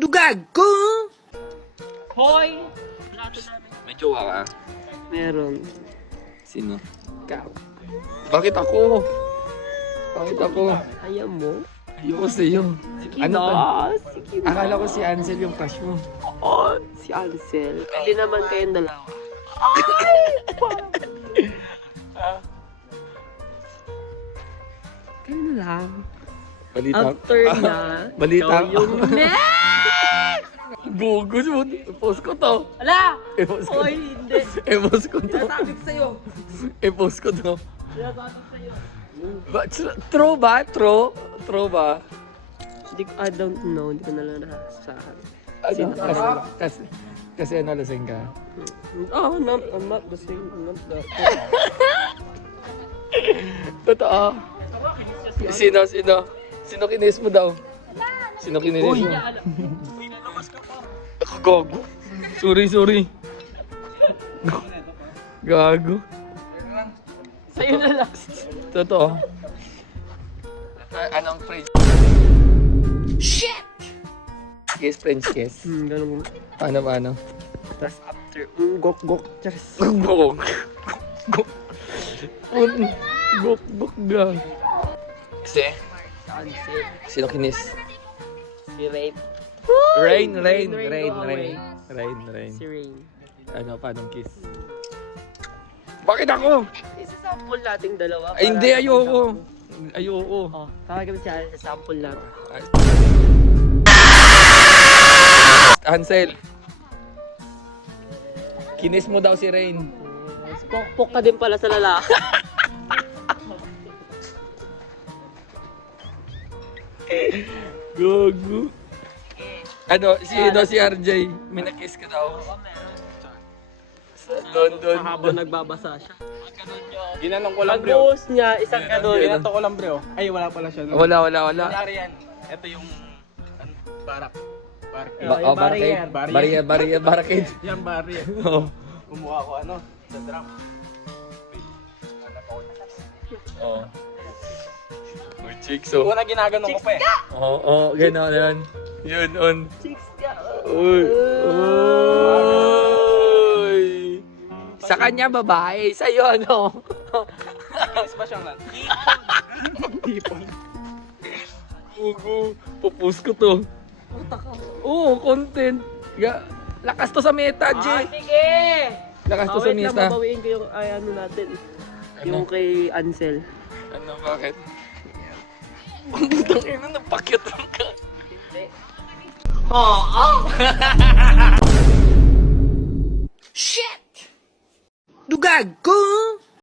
Dugag ko! Hoy! May jowa ka? Meron. Sino? Ikaw. Bakit ako? Bakit ako? Ayaw mo? Ayoko sa'yo. Sige Ano na. ba? Sige na. Akala ko si Ansel yung crush mo. Oo, si Ansel. Pwede naman kayong dalawa. Kayo na lang. Balita. After na, Balita. ikaw yung next! Gugos mo. I-post ko to. Ala! I-post ko. Hoy, hindi. I-post ko to. Sinasabi ko sa'yo. I-post ko to. Sinasabi ko sa'yo. True ba? True ba? I don't know. Hindi ko na lang nasasahan. Ano? Kasi ano, lasing ka? Oh, no, I'm not the same. I'm not the Totoo. Sino kinis mo daw? Sino kinis mo? Gago. Sorry. Gago. Sa'yo na lang. Totoo. Anong French? Shit! Kiss, French kiss. Ganun. Paano? Tapos after, gok. Just. Gok. Gok ga. Kasi? Ansel. Sino kinis? Si Rain. Rain. Si Rain. Ano, paano kiss? Bakit ako? Isa-sample nating dalawa. Ay, hindi, ayoko. Oh, tawagin mo siya, sample lang. Hansel. Kinis mo daw si Rain. Pokpok ka din pala sa lalaki. Gago. Ano, si RJ, may nakiss ka daw. Doon. Habang nagbabasa siya. Ginanong ko lang, bro. Pag-post niya, isang ganun. Ginanong ko lang, bro. Ay, wala pala siya. Wala. Nangyari yan. Ito yung barak. Yung Barricade. Yan, barrier. Oo. Kumuha ko sa drum. Oh. May chicks, oh. Una ginaganon ko pa eh. Oo, gano'n. Yun, on. Chicks ka. Uy. Sa kanya babae, sa'yo ano? Kinis ba siyang lang? Tipon. Ugo, pupus ko to. Oo, content. Lakas to sa meta, J. Sige! Lakas to sa Wait lang, meta. babawiin ko yung ano natin. Yung kay Ansel. Ano, bakit? Ang butang ina, napakyat lang ka. Hindi. Shit! Dugag ko!